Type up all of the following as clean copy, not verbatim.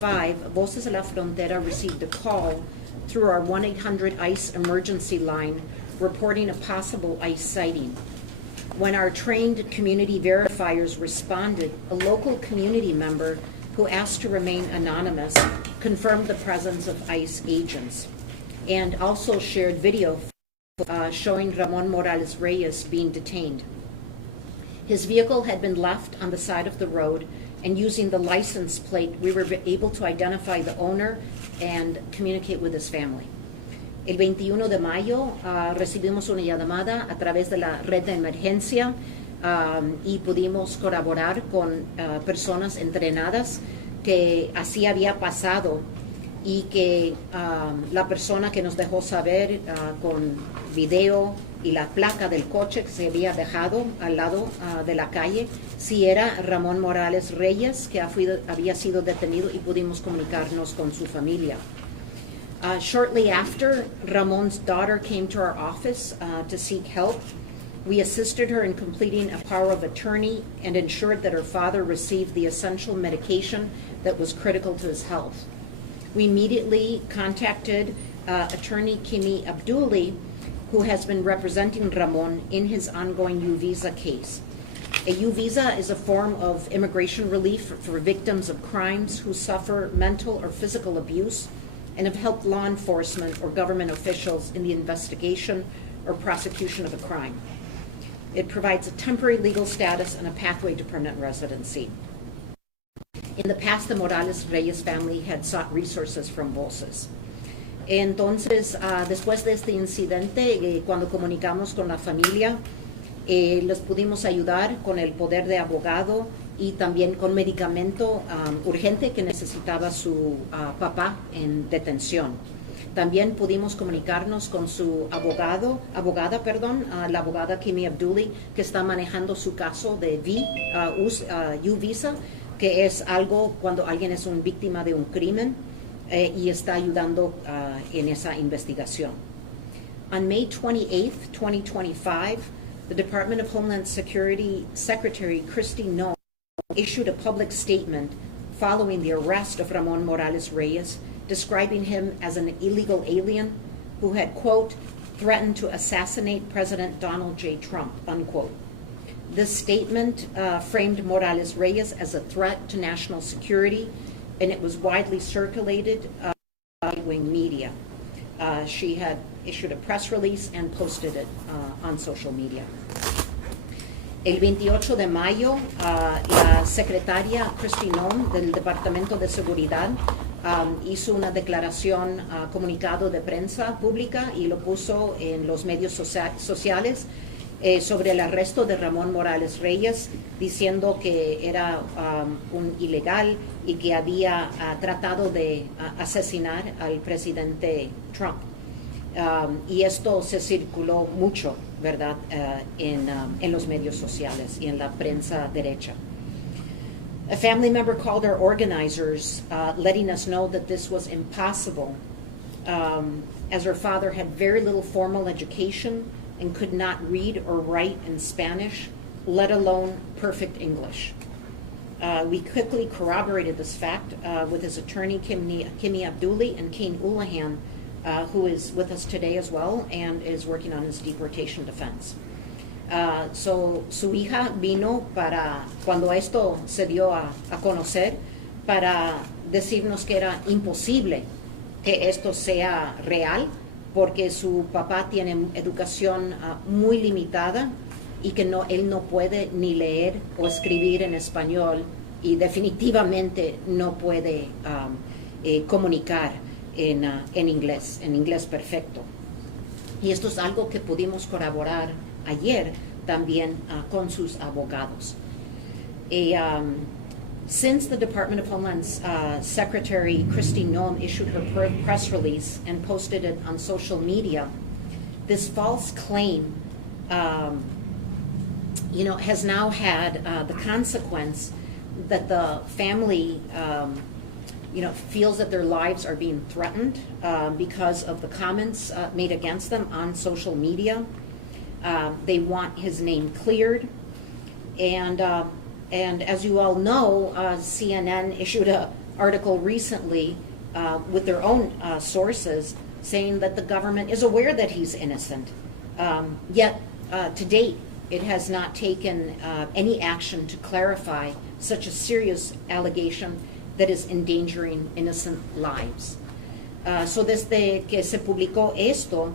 Voces de la Frontera received a call through our 1-800-ICE emergency line reporting a possible ICE sighting. When our trained community verifiers responded, a local community member who asked to remain anonymous confirmed the presence of ICE agents and also shared video showing Ramon Morales Reyes being detained. His vehicle had been left on the side of the road, and using the license plate, we were able to identify the owner and communicate with his family. El 21 de mayo recibimos una llamada a través de la red de emergencia y pudimos colaborar con personas entrenadas que así había pasado y que la persona que nos dejó saber con video y la placa del coche que se había dejado al lado de la calle, si era Ramón Morales Reyes, que había sido detenido, y pudimos comunicarnos con su familia. Shortly after, Ramon's daughter came to our office to seek help. We assisted her in completing a power of attorney and ensured that her father received the essential medication that was critical to his health. We immediately contacted attorney Kimi Abduli, who has been representing Ramon in his ongoing U-Visa case. A U-Visa is a form of immigration relief for victims of crimes who suffer mental or physical abuse and have helped law enforcement or government officials in the investigation or prosecution of a crime. It provides a temporary legal status and a pathway to permanent residency. In the past, the Morales Reyes family had sought resources from Voces. Entonces, después de este incidente, cuando comunicamos con la familia, les pudimos ayudar con el poder de abogado y también con medicamento urgente que necesitaba su papá en detención. También pudimos comunicarnos con su abogada, la abogada Kimi Abduli, que está manejando su caso de U-Visa, que es algo cuando alguien es una víctima de un crimen. Y está ayudando en esa investigación. On May 28th, 2025, the Department of Homeland Security Secretary Kristi Noem issued a public statement following the arrest of Ramon Morales Reyes, describing him as an illegal alien who had, quote, threatened to assassinate President Donald J. Trump, unquote. This statement framed Morales Reyes as a threat to national security, and it was widely circulated by right-wing media. She had issued a press release and posted it on social media. El 28 de mayo, la secretaria Kristi Noem del Departamento de Seguridad hizo una declaración, comunicado de prensa pública y lo puso en los medios sociales sobre el arresto de Ramón Morales Reyes, diciendo que era un ilegal y que había tratado de asesinar al presidente Trump. Y esto se circuló mucho, ¿verdad?, en los medios sociales y en la prensa derecha. A family member called our organizers, letting us know that this was impossible, as her father had very little formal education and could not read or write in Spanish, let alone perfect English. We quickly corroborated this fact with his attorney, Kimi Abduli, and Kane Ulahan, who is with us today as well and is working on his deportation defense. So su hija vino para, cuando esto se dio a conocer, para decirnos que era imposible que esto sea real, porque su papá tiene educación muy limitada y que él no puede ni leer o escribir en español y definitivamente no puede comunicar en inglés perfecto. Y esto es algo que pudimos corroborar ayer también con sus abogados. Since the Department of Homeland Secretary Kristi Noem issued her press release and posted it on social media, this false claim, has now had the consequence that the family, feels that their lives are being threatened because of the comments made against them on social media. They want his name cleared, and as you all know, CNN issued a article recently with their own sources saying that the government is aware that he's innocent. Yet, to date, it has not taken any action to clarify such a serious allegation that is endangering innocent lives. So desde que se publicó esto,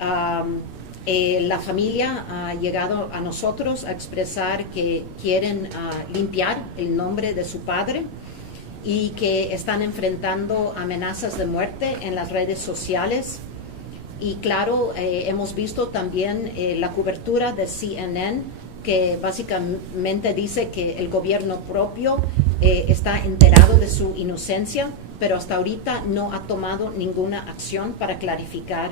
la familia ha llegado a nosotros a expresar que quieren limpiar el nombre de su padre y que están enfrentando amenazas de muerte en las redes sociales. Y claro, hemos visto también la cobertura de CNN, que básicamente dice que el gobierno propio está enterado de su inocencia, pero hasta ahorita no ha tomado ninguna acción para clarificar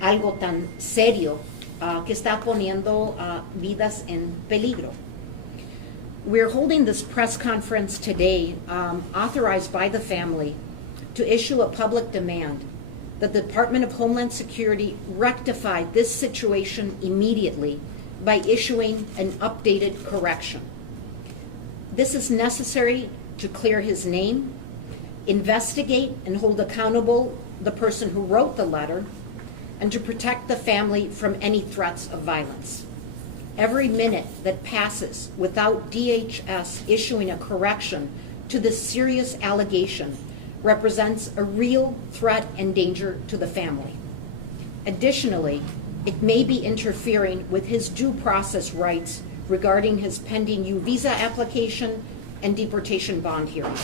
algo tan serio que está poniendo vidas en peligro. We're holding this press conference today, authorized by the family, to issue a public demand that the Department of Homeland Security rectify this situation immediately by issuing an updated correction. This is necessary to clear his name, investigate and hold accountable the person who wrote the letter, and to protect the family from any threats of violence. Every minute that passes without DHS issuing a correction to this serious allegation represents a real threat and danger to the family. Additionally, it may be interfering with his due process rights regarding his pending U visa application and deportation bond hearing.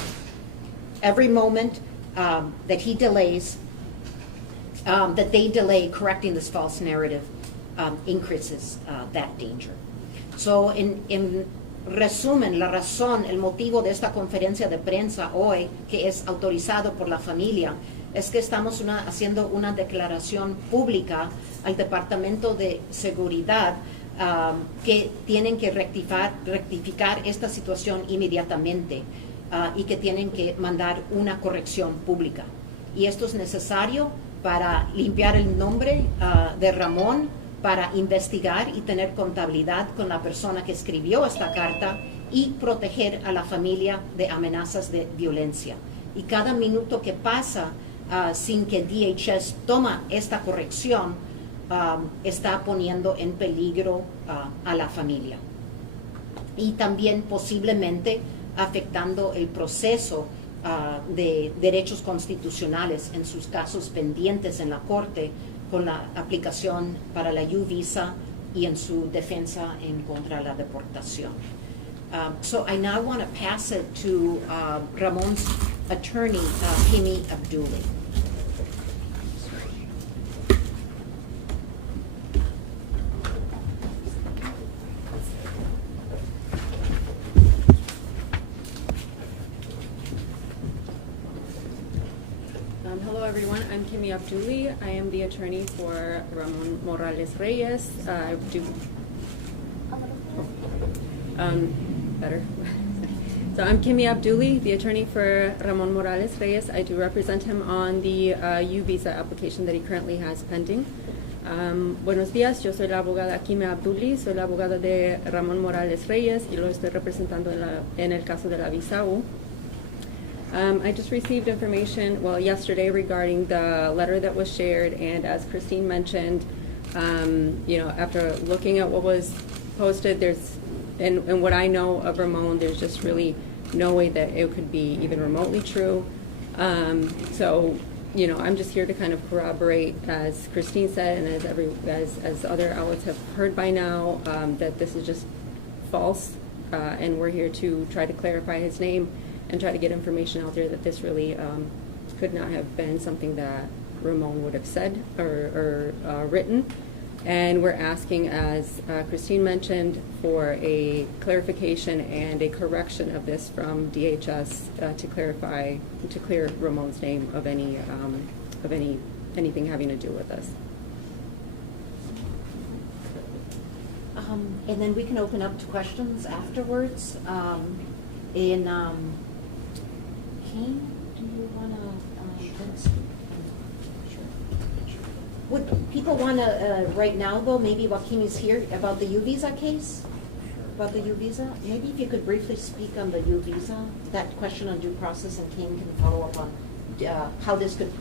Every moment that he delays, that they delay correcting this false narrative, increases that danger. So, en resumen, la razón, el motivo de esta conferencia de prensa hoy, que es autorizado por la familia, es que estamos haciendo una declaración pública al Departamento de Seguridad que tienen que rectificar esta situación inmediatamente y que tienen que mandar una corrección pública. Y esto es necesario para limpiar el nombre de Ramón, para investigar y tener contabilidad con la persona que escribió esta carta y proteger a la familia de amenazas de violencia. Y cada minuto que pasa sin que DHS toma esta corrección está poniendo en peligro a la familia. Y también posiblemente afectando el proceso de derechos constitucionales en sus casos pendientes en la Corte con la aplicación para la U visa y en su defensa en contra de la deportación. So I now want to pass it to Ramon's attorney, Kimi Abduli. Hello everyone, I'm Kimi Abduli. I am the attorney for Ramon Morales Reyes. Better. So I'm Kimi Abduli, the attorney for Ramon Morales Reyes. I do represent him on the U visa application that he currently has pending. Buenos días, yo soy la abogada Kimi Abduli, soy la abogada de Ramon Morales Reyes y lo estoy representando en el caso de la visa U. I just received information, yesterday regarding the letter that was shared, and as Christine mentioned, after looking at what was posted, and what I know of Ramon, there's just really no way that it could be even remotely true. So, I'm just here to kind of corroborate, as Christine said, and as other outlets have heard by now, that this is just false, and we're here to try to clarify his name and try to get information out there that this really could not have been something that Ramon would have said or written. And we're asking, as Christine mentioned, for a clarification and a correction of this from DHS to clear Ramon's name of anything having to do with this. And then we can open up to questions afterwards. Kane, do you want to? Would people want to, right now though, maybe while Kimi's here, about the U visa case? About the U visa, maybe if you could briefly speak on the U visa, that question on due process, and Kane can follow up on how this could,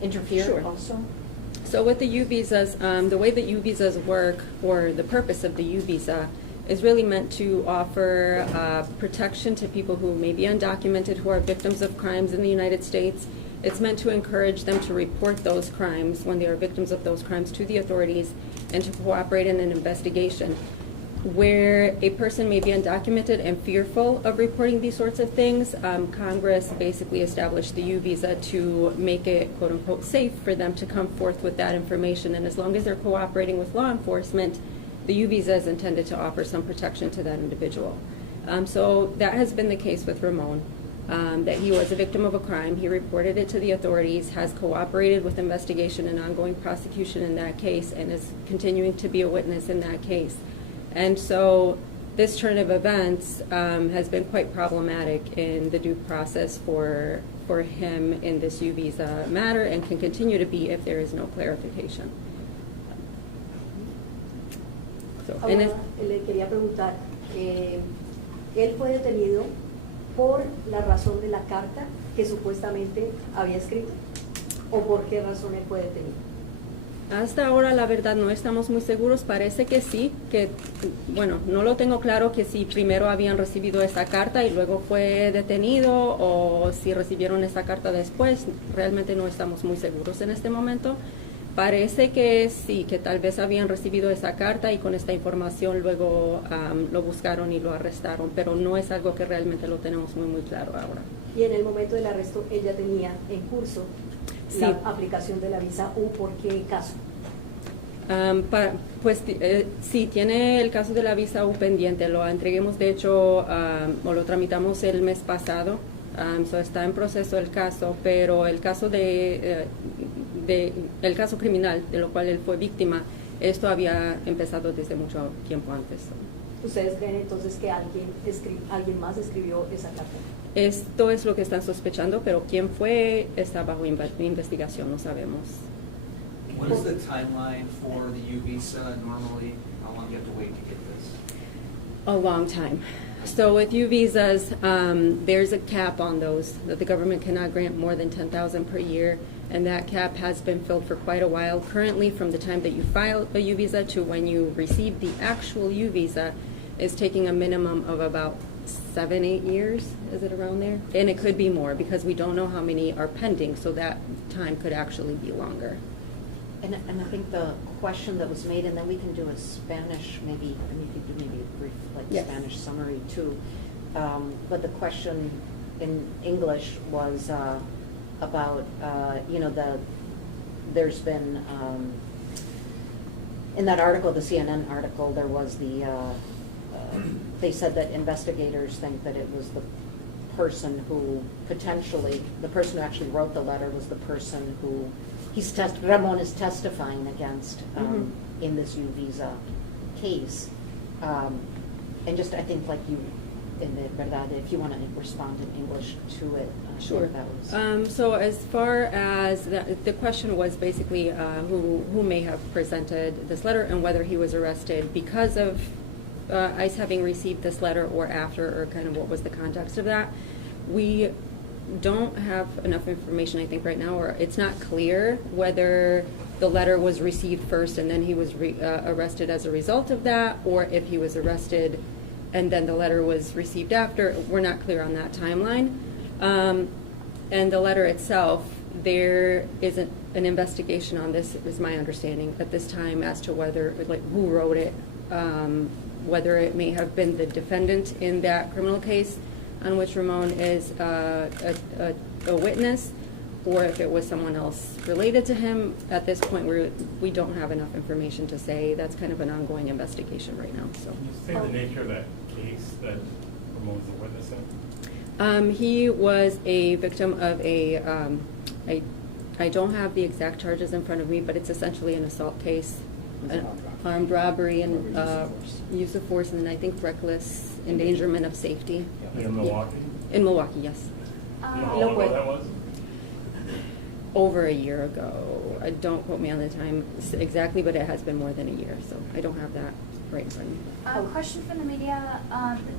interfere Sure. also. So with the U visas, the way that U visas work, or the purpose of the U visa, is really meant to offer protection to people who may be undocumented, who are victims of crimes in the United States. It's meant to encourage them to report those crimes when they are victims of those crimes to the authorities and to cooperate in an investigation. Where a person may be undocumented and fearful of reporting these sorts of things, Congress basically established the U visa to make it, quote unquote, safe for them to come forth with that information. And as long as they're cooperating with law enforcement, the U visa is intended to offer some protection to that individual. So that has been the case with Ramon, that he was a victim of a crime. He reported it to the authorities, has cooperated with investigation and ongoing prosecution in that case, and is continuing to be a witness in that case. And so this turn of events has been quite problematic in the due process for him in this U visa matter, and can continue to be if there is no clarification. So, and Ahora, le quería preguntar, él fue detenido por la razón de la carta que supuestamente había escrito, o por qué razón él fue detenido. hasta ahora, la verdad, no estamos muy seguros. Parece que sí, que, bueno, no lo tengo claro que si primero habían recibido esa carta y luego fue detenido, o si recibieron esa carta después. Realmente no estamos muy seguros en este momento. Parece que sí, que tal vez habían recibido esa carta y con esta información luego lo buscaron y lo arrestaron, pero no es algo que realmente lo tenemos muy claro ahora. Y en el momento del arresto, ella tenía en curso Sí. la aplicación de la visa U. ¿Por qué caso? Sí, tiene el caso de la visa U pendiente. Lo entreguemos, de hecho, o lo tramitamos el mes pasado. So está en proceso el caso, pero el caso el caso criminal de lo cual él fue víctima, esto había empezado desde mucho tiempo antes. ¿Ustedes creen entonces que alguien más escribió esa carta? Esto es lo que están sospechando, pero quién fue está bajo investigación, no sabemos. What is the timeline for the U visa normally? How long do you have to wait to get this? A long time. So with U visas, there's a cap on those, that the government cannot grant more than 10,000 per year, and that cap has been filled for quite a while. Currently, from the time that you file a U visa to when you receive the actual U visa, is taking a minimum of about 7-8 years. Is it around there? And it could be more, because we don't know how many are pending, so that time could actually be longer. And I think the question that was made, and then we can do a Spanish, maybe, I mean, if you do maybe a brief, Yes. Spanish summary too. But the question in English was about, there's been, in that article, the CNN article, there was they said that investigators think that it was the person who potentially, the person who actually wrote the letter was the person who Ramon is testifying against in this U visa case. And just, I think, like you, Verdad, if you want to respond in English to it. Sure. That was. So as far as the question was basically who may have presented this letter and whether he was arrested because of ICE having received this letter or after, or kind of what was the context of that. We don't have enough information, I think, right now, or it's not clear whether the letter was received first and then he was arrested as a result of that, or if he was arrested and then the letter was received after. We're not clear on that timeline. And the letter itself, there isn't an investigation on this, is my understanding at this time, as to whether, like, who wrote it, whether it may have been the defendant in that criminal case on which Ramon is a witness, or if it was someone else related to him. At this point, we don't have enough information to say. That's kind of an ongoing investigation right now. So. Can you say the nature of that case that Ramon was a witness in? He was a victim of I don't have the exact charges in front of me, but it's essentially an assault case, an armed robbery and use of force, and I think reckless endangerment of safety. In Milwaukee? In Milwaukee, yes. You know how long ago that was? Over a year ago. Don't quote me on the time exactly, but it has been more than a year, so I don't have that. right in front of me. Oh. Question from the media.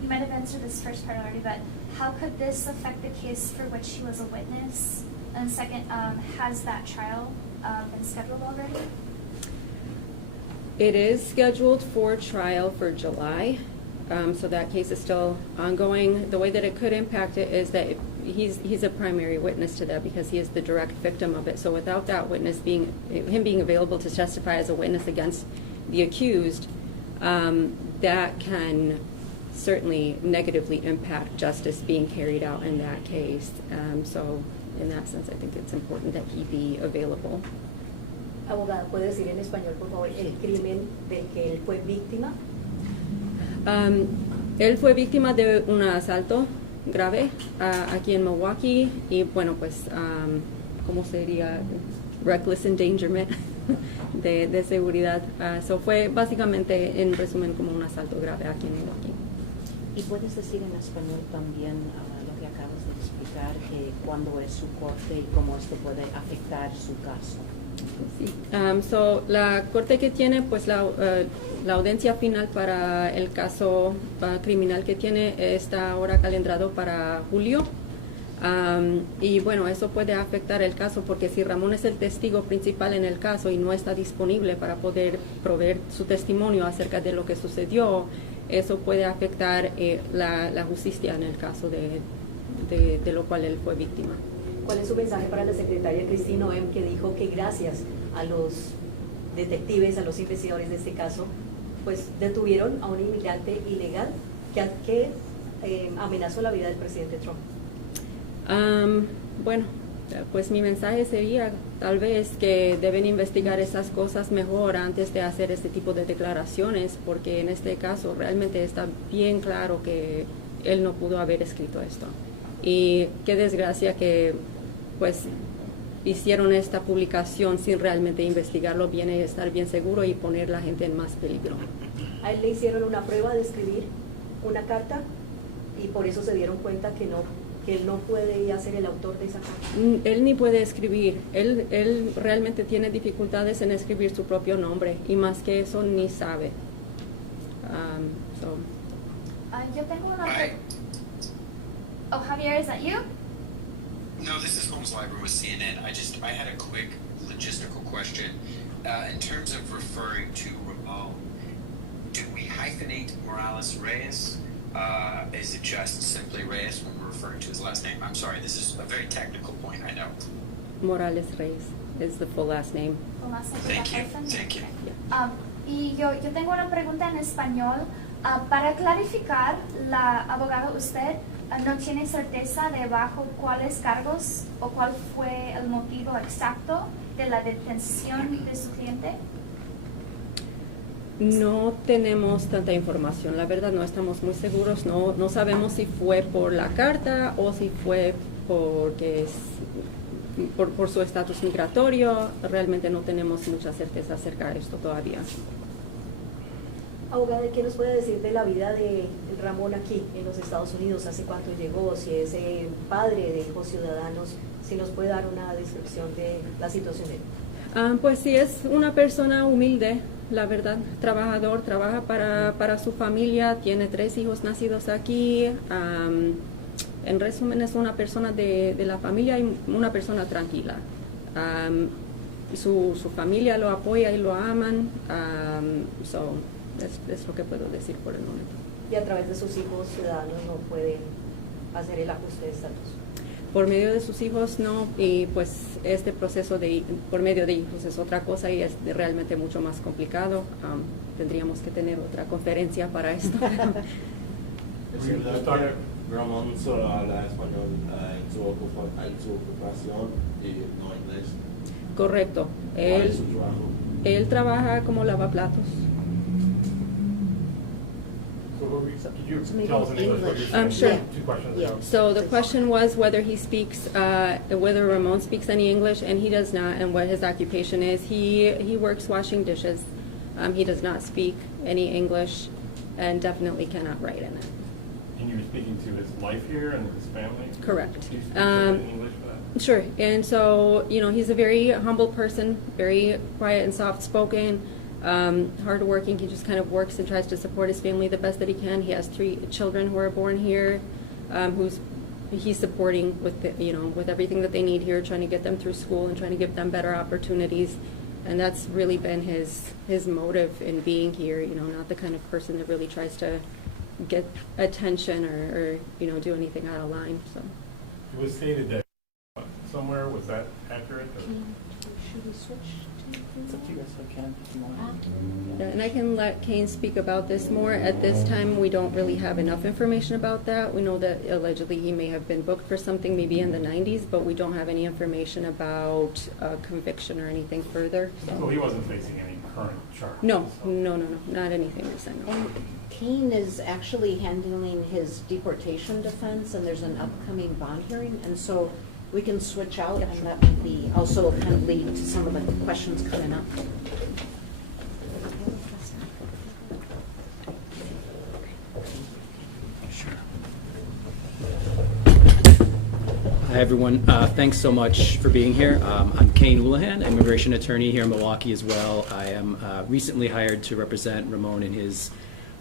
You might have answered this first part already, but how could this affect the case for which he was a witness? And second, has that trial been scheduled already? It is scheduled for trial for July, so that case is still ongoing. The way that it could impact it is that he's a primary witness to that because he is the direct victim of it. So without that witness being available to testify as a witness against the accused, that can certainly negatively impact justice being carried out in that case. So in that sense, I think it's important that he be available. Abogada, ¿puede decir en español, por favor, el crimen del que él fue víctima? Él fue víctima de un asalto grave aquí en Milwaukee y bueno, pues, ¿cómo sería? Reckless endangerment de seguridad. So fue básicamente, en resumen, como un asalto grave aquí en Milwaukee. ¿Y puedes decir en español también lo que acabas de explicar, que cuándo es su corte y cómo esto puede afectar su caso? Sí. So, la corte que tiene, pues la audiencia final para el caso criminal que tiene está ahora calendario para julio. Y bueno, eso puede afectar el caso porque si Ramón es el testigo principal en el caso y no está disponible para poder proveer su testimonio acerca de lo que sucedió, eso puede afectar la justicia en el caso de lo cual él fue víctima. ¿Cuál es su mensaje para la secretaria Christine Noem, que dijo que gracias a los detectives, a los investigadores de este caso, pues detuvieron a un inmigrante ilegal que amenazó la vida del presidente Trump? Bueno, pues mi mensaje sería tal vez que deben investigar esas cosas mejor antes de hacer este tipo de declaraciones, porque en este caso realmente está bien claro que él no pudo haber escrito esto. Y qué desgracia que pues hicieron esta publicación sin realmente investigarlo bien y estar bien seguro y poner a la gente en más peligro. A él le hicieron una prueba de escribir una carta y por eso se dieron cuenta que él no puede ser el autor de esa carta. Él ni puede escribir, él realmente tiene dificultades en escribir su propio nombre y más que eso ni sabe. Yo tengo una Oh, Javier, is that you? No, this is Holmes Library with CNN. I had a quick logistical question. In terms of referring to Ramon, do we hyphenate Morales Reyes? Is it just simply Reyes when we're referring to his last name? I'm sorry, this is a very technical point, I know. Morales Reyes is the full last name. Con la Thank you, hyphen? thank you. Y yo tengo una pregunta en español. Para clarificar, la abogada, usted no tiene certeza de bajo cuáles cargos o cuál fue el motivo exacto de la detención de su cliente. No tenemos tanta información, la verdad no estamos muy seguros, no sabemos si fue por la carta o si fue porque por su estatus migratorio, realmente no tenemos mucha certeza acerca de esto todavía. Abogada, ¿qué nos puede decir de la vida de Ramón aquí en los Estados Unidos? ¿Hace cuánto llegó? Si es padre de hijos ciudadanos, si nos puede dar una descripción de la situación de él. Pues sí, es una persona humilde, la verdad, trabajador, trabaja para su familia, tiene 3 hijos nacidos aquí. En resumen, es una persona de la familia y una persona tranquila. Su familia lo apoya y lo aman. Es lo que puedo decir por el momento. Y a través de sus hijos ciudadanos no pueden hacer el ajuste de estatus. Por medio de sus hijos no, y pues este proceso por medio de hijos es otra cosa y es realmente mucho más complicado. Tendríamos que tener otra conferencia para esto. Ramón solo habla español en su ocupación y no inglés. Correcto. ¿Cuál es su trabajo? Él trabaja como lavaplatos. Could you So maybe tell us in English what you're saying? Sure. Yeah. 2 questions Yeah. ago. So the question was whether he speaks, whether Ramon speaks any English, and he does not, and what his occupation is. He works washing dishes. He does not speak any English, and definitely cannot write in it. And you were speaking to his life here and his family? Correct. Do you speak in English for that? Sure. And so, he's a very humble person, very quiet and soft-spoken. Hardworking, he just kind of works and tries to support his family the best that he can. He has 3 children who are born here, he's supporting with with everything that they need here, trying to get them through school and trying to give them better opportunities. And that's really been his motive in being here. Not the kind of person that really tries to get attention or do anything out of line. So It was stated that somewhere, was that accurate? Or? Should we switch to? It's up to you guys, I can if you want. yeah, and I can let Kane speak about this more. At this time, we don't really have enough information about that. We know that allegedly he may have been booked for something maybe in the 90s, but we don't have any information about a conviction or anything further. So he wasn't facing any current charges? No, so- not anything recent. No. And Kane is actually handling his deportation defense, and there's an upcoming bond hearing, and so we can switch out, and that would be also kind of lead to some of the questions coming up. Hi, everyone. Thanks so much for being here. I'm Kane Houlihan, immigration attorney here in Milwaukee as well. I am recently hired to represent Ramon in his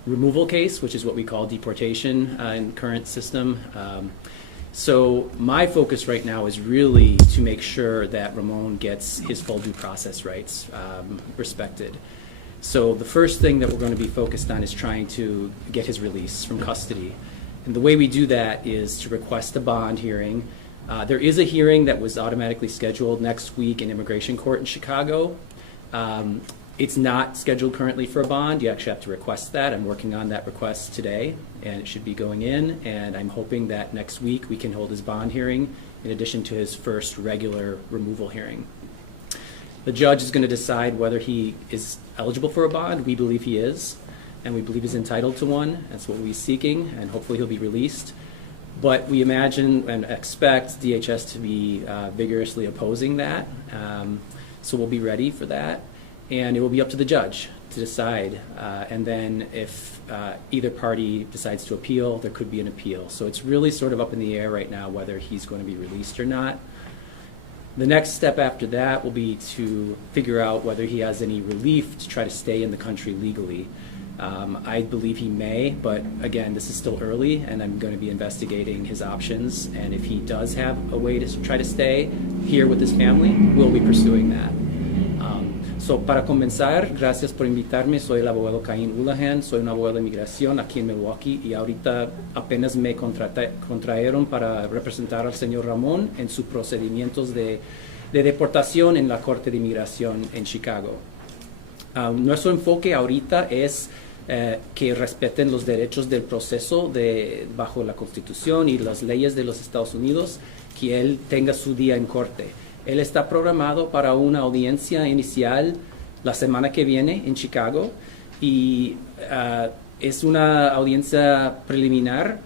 removal case, which is what we call deportation in the current system. So my focus right now is really to make sure that Ramon gets his full due process rights respected. So the first thing that we're going to be focused on is trying to get his release from custody. And the way we do that is to request a bond hearing. There is a hearing that was automatically scheduled next week in immigration court in Chicago. It's not scheduled currently for a bond. You actually have to request that. I'm working on that request today, and it should be going in. And I'm hoping that next week we can hold his bond hearing in addition to his first regular removal hearing. The judge is going to decide whether he is eligible for a bond. We believe he is, and we believe he's entitled to one. That's what we're seeking, and hopefully he'll be released. But we imagine and expect DHS to be vigorously opposing that. So we'll be ready for that. And it will be up to the judge to decide. And then if either party decides to appeal, there could be an appeal. So it's really sort of up in the air right now whether he's going to be released or not. The next step after that will be to figure out whether he has any relief to try to stay in the country legally. I believe he may, but again, this is still early, and I'm going to be investigating his options. And if he does have a way to try to stay here with his family, we'll be pursuing that. So, para comenzar, gracias por invitarme. Soy el abogado Kane Houlihan, soy un abogado de inmigración aquí en Milwaukee y ahorita apenas me contrajeron para representar al señor Ramón en sus procedimientos de deportación en la Corte de Inmigración en Chicago. Nuestro enfoque ahorita es que respeten los derechos del proceso bajo la Constitución y las leyes de los Estados Unidos, que él tenga su día en corte. Él está programado para una audiencia inicial la semana que viene en Chicago y es una audiencia preliminar.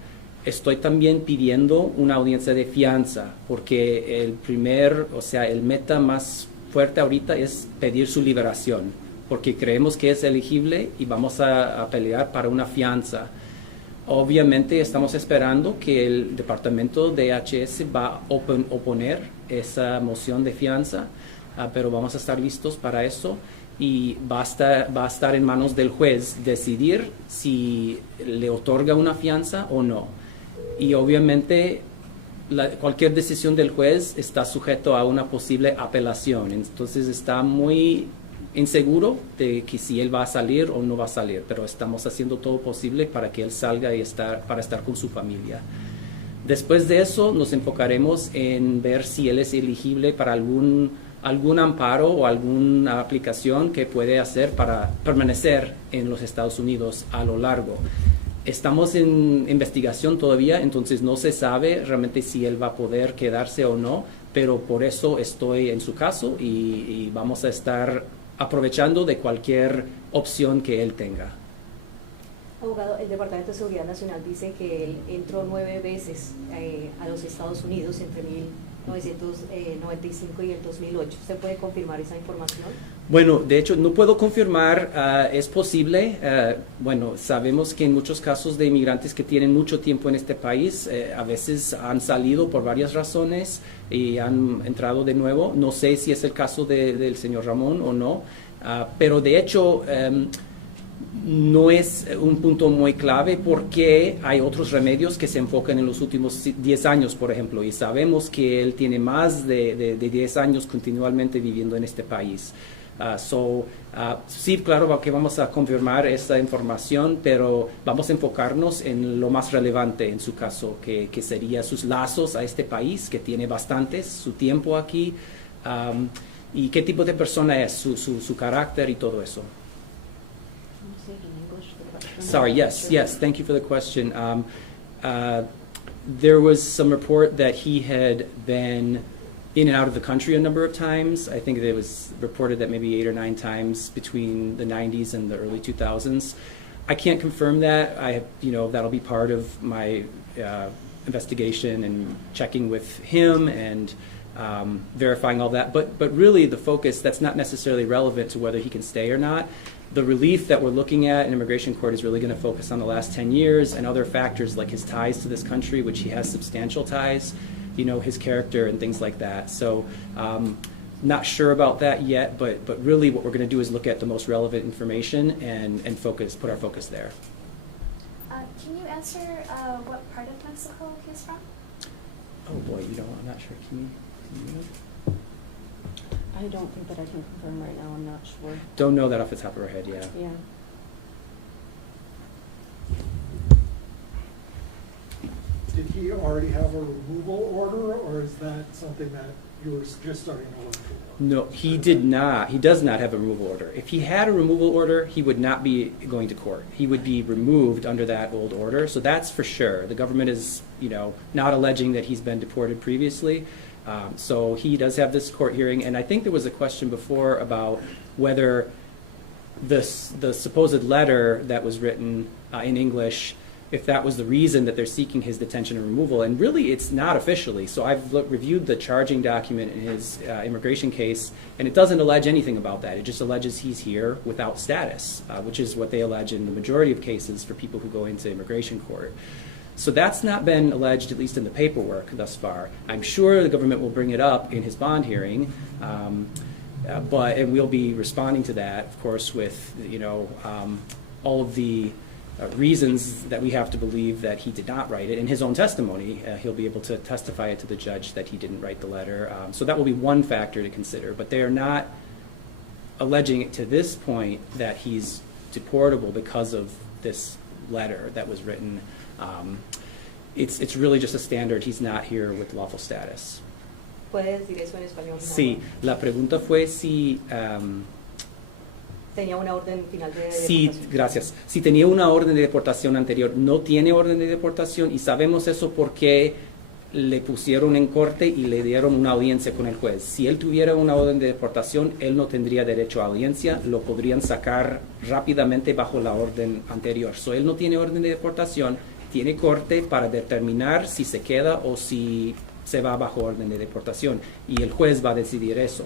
Estoy también pidiendo una audiencia de fianza porque el meta más fuerte ahorita es pedir su liberación porque creemos que es elegible y vamos a pelear para una fianza. Obviamente estamos esperando que el Departamento de DHS va a oponer esa moción de fianza, pero vamos a estar listos para eso y va a estar en manos del juez decidir si le otorga una fianza o no. Y obviamente cualquier decisión del juez está sujeto a una posible apelación, entonces está muy inseguro de que si él va a salir o no va a salir, pero estamos haciendo todo posible para que él salga y para estar con su familia. Después de eso nos enfocaremos en ver si él es elegible para algún amparo o alguna aplicación que puede hacer para permanecer en los Estados Unidos a lo largo. Estamos en investigación todavía, entonces no se sabe realmente si él va a poder quedarse o no, pero por eso estoy en su caso y vamos a estar aprovechando de cualquier opción que él tenga. Abogado, el Departamento de Seguridad Nacional dice que él entró 9 veces a los Estados Unidos entre 1995 y el 2008. ¿Usted puede confirmar esa información? Bueno, de hecho, no puedo confirmar, es posible. Bueno, sabemos que en muchos casos de inmigrantes que tienen mucho tiempo en este país, a veces han salido por varias razones y han entrado de nuevo. No sé si es el caso del señor Ramón o no. Pero de hecho no es un punto muy clave porque hay otros remedios que se enfocan en los últimos 10 años, por ejemplo, y sabemos que él tiene más de 10 años continuamente viviendo en este país. Sí, claro que vamos a confirmar esta información, pero vamos a enfocarnos en lo más relevante en su caso, que sería sus lazos a este país, que tiene bastantes, su tiempo aquí, y qué tipo de persona es, su carácter y todo eso. Sorry, yes, thank you for the question. There was some report that he had been in and out of the country a number of times. I think it was reported that maybe 8 or 9 times between the 90s and the early 2000s. I can't confirm that. That'll be part of my investigation and checking with him and verifying all that. But really the focus, that's not necessarily relevant to whether he can stay or not. The relief that we're looking at in immigration court is really going to focus on the last 10 years and other factors like his ties to this country, which he has substantial ties, his character and things like that. So not sure about that yet, but really what we're going to do is look at the most relevant information and put our focus there. Can you answer what part of Mexico he's from? Oh boy, I'm not sure. Can you? I don't think that I can confirm right now. I'm not sure. Don't know that off the top of our head, yeah. Yeah. Did he already have a removal order, or is that something that you were just starting to look for? No, he did not. He does not have a removal order. If he had a removal order, he would not be going to court. He would be removed under that old order. So that's for sure. The government is, not alleging that he's been deported previously. So he does have this court hearing. And I think there was a question before about whether the supposed letter that was written in English, if that was the reason that they're seeking his detention and removal. And really, it's not officially. So I've reviewed the charging document in his immigration case, and it doesn't allege anything about that. It just alleges he's here without status, which is what they allege in the majority of cases for people who go into immigration court. So that's not been alleged, at least in the paperwork thus far. I'm sure the government will bring it up in his bond hearing, and we'll be responding to that, of course, with all of the reasons that we have to believe that he did not write it. In his own testimony, he'll be able to testify it to the judge that he didn't write the letter. So that will be one factor to consider. But they are not alleging it to this point that he's deportable because of this letter that was written. It's really just a standard. He's not here with lawful status. ¿Puede decir eso en español? Sí, la pregunta fue si... ¿Tenía una orden final de Sí, deportación? gracias. Si tenía una orden de deportación anterior, no tiene orden de deportación y sabemos eso porque le pusieron en corte y le dieron una audiencia con el juez. Si él tuviera una orden de deportación, él no tendría derecho a audiencia, lo podrían sacar rápidamente bajo la orden anterior. So, él no tiene orden de deportación, tiene corte para determinar si se queda o si se va bajo orden de deportación y el juez va a decidir eso.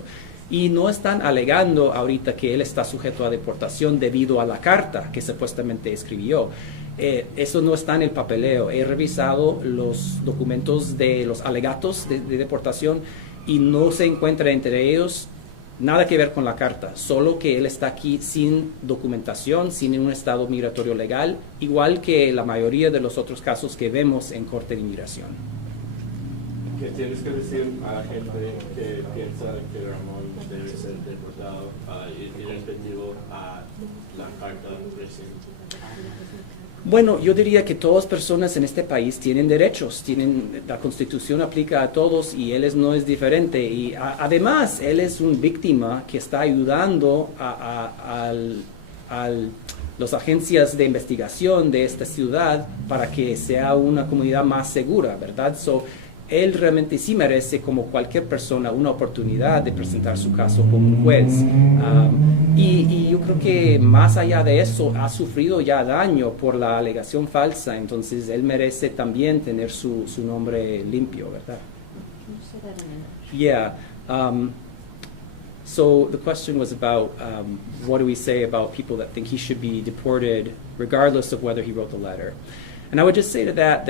Y no están alegando ahorita que él está sujeto a deportación debido a la carta que supuestamente escribió. Eso no está en el papeleo. He revisado los documentos de los alegatos de deportación y no se encuentra entre ellos nada que ver con la carta, solo que él está aquí sin documentación, sin un estado migratorio legal, igual que la mayoría de los otros casos que vemos en Corte de Inmigración. ¿Qué tienes que decir a la gente que piensa que Ramón debe ser deportado y respectivo a la carta reciente? Bueno, yo diría que todas personas en este país tienen derechos, la Constitución aplica a todos y él no es diferente. Y además, él es una víctima que está ayudando a las agencias de investigación de esta ciudad para que sea una comunidad más segura, ¿verdad? Él realmente sí merece, como cualquier persona, una oportunidad de presentar su caso con un juez. Y yo creo que más allá de eso, ha sufrido ya daño por la alegación falsa, entonces él merece también tener su nombre limpio, ¿verdad? Yeah. So the question was about what do we say about people that think he should be deported regardless of whether he wrote the letter. And I would just say to that